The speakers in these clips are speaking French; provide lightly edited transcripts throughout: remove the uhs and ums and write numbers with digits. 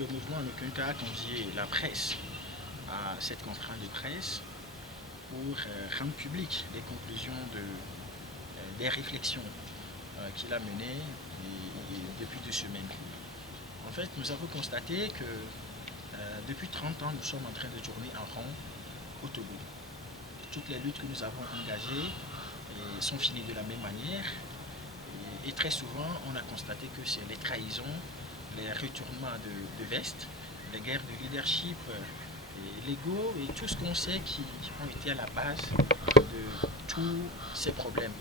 le mouvement en aucun cas a convié la presse à cette conférence de presse pour rendre publiques les conclusions des réflexions qu'il a menées depuis 2 semaines. En fait, nous avons constaté que depuis 30 ans, nous sommes en train de tourner en rond au Togo. Toutes les luttes que nous avons engagées sont finies de la même manière. Et très souvent, on a constaté que c'est les trahisons, les retournements de veste, les guerres de leadership, l'ego et tout ce qu'on sait qui ont été à la base de tous ces problèmes.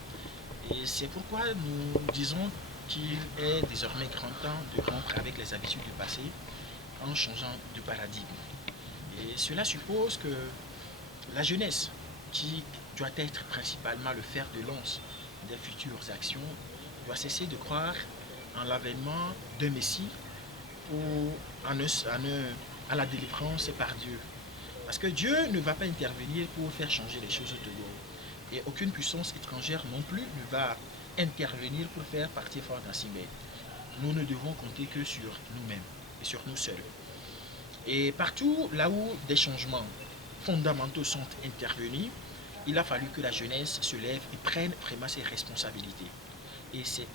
Et c'est pourquoi nous disons qu'il est désormais grand temps de rompre avec les habitudes du passé en changeant de paradigme. Et cela suppose que la jeunesse, qui doit être principalement le fer de lance des futures actions, doit cesser de croire en l'avènement d'un Messie ou à la délivrance par Dieu. Parce que Dieu ne va pas intervenir pour faire changer les choses au Togo. Et aucune puissance étrangère non plus ne va intervenir pour faire partir fort d'Asimé. Nous ne devons compter que sur nous-mêmes et sur nous seuls. Et partout là où des changements fondamentaux sont intervenus, il a fallu que la jeunesse se lève et prenne vraiment ses responsabilités. Et c'est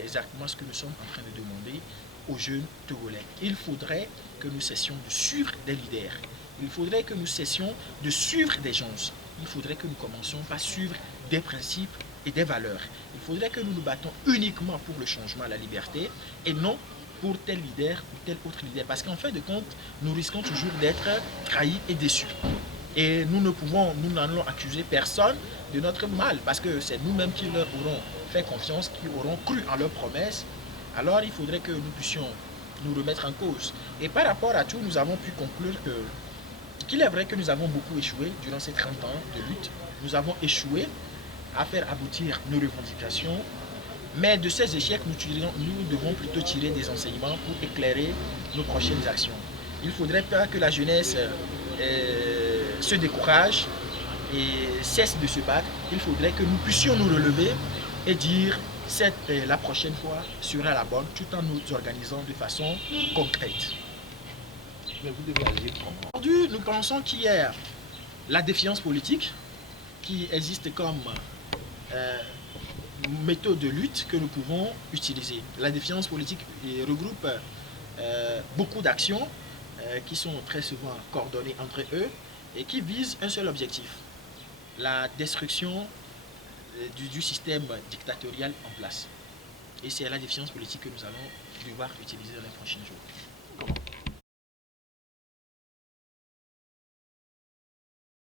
exactement ce que nous sommes en train de demander aux jeunes Togolais. Il faudrait que nous cessions de suivre des leaders. Il faudrait que nous cessions de suivre des gens. Il faudrait que nous commencions par suivre des principes et des valeurs. Il faudrait que nous nous battons uniquement pour le changement, la liberté, et non pour tel leader ou tel autre leader. Parce qu'en fin de compte, nous risquons toujours d'être trahis et déçus. Et nous n'allons accuser personne de notre mal, parce que c'est nous-mêmes qui leur aurons fait confiance, qui auront cru en leurs promesses. Alors il faudrait que nous puissions nous remettre en cause. Et par rapport à tout, nous avons pu conclure qu'il est vrai que nous avons beaucoup échoué durant ces 30 ans de lutte. Nous avons échoué à faire aboutir nos revendications. Mais de ces échecs, nous devons plutôt tirer des enseignements pour éclairer nos prochaines actions. Il ne faudrait pas que la jeunesse se décourage et cesse de se battre. Il faudrait que nous puissions nous relever et dire la prochaine fois sera la bonne, tout en nous organisant de façon concrète. Mais vous devez agir comment? Aujourd'hui, nous pensons qu'il y a la défiance politique qui existe comme méthode de lutte que nous pouvons utiliser. La défiance politique regroupe beaucoup d'actions qui sont très souvent coordonnées entre eux et qui visent un seul objectif, la destruction du système dictatorial en place. Et c'est la défiance politique que nous allons devoir utiliser dans les prochains jours.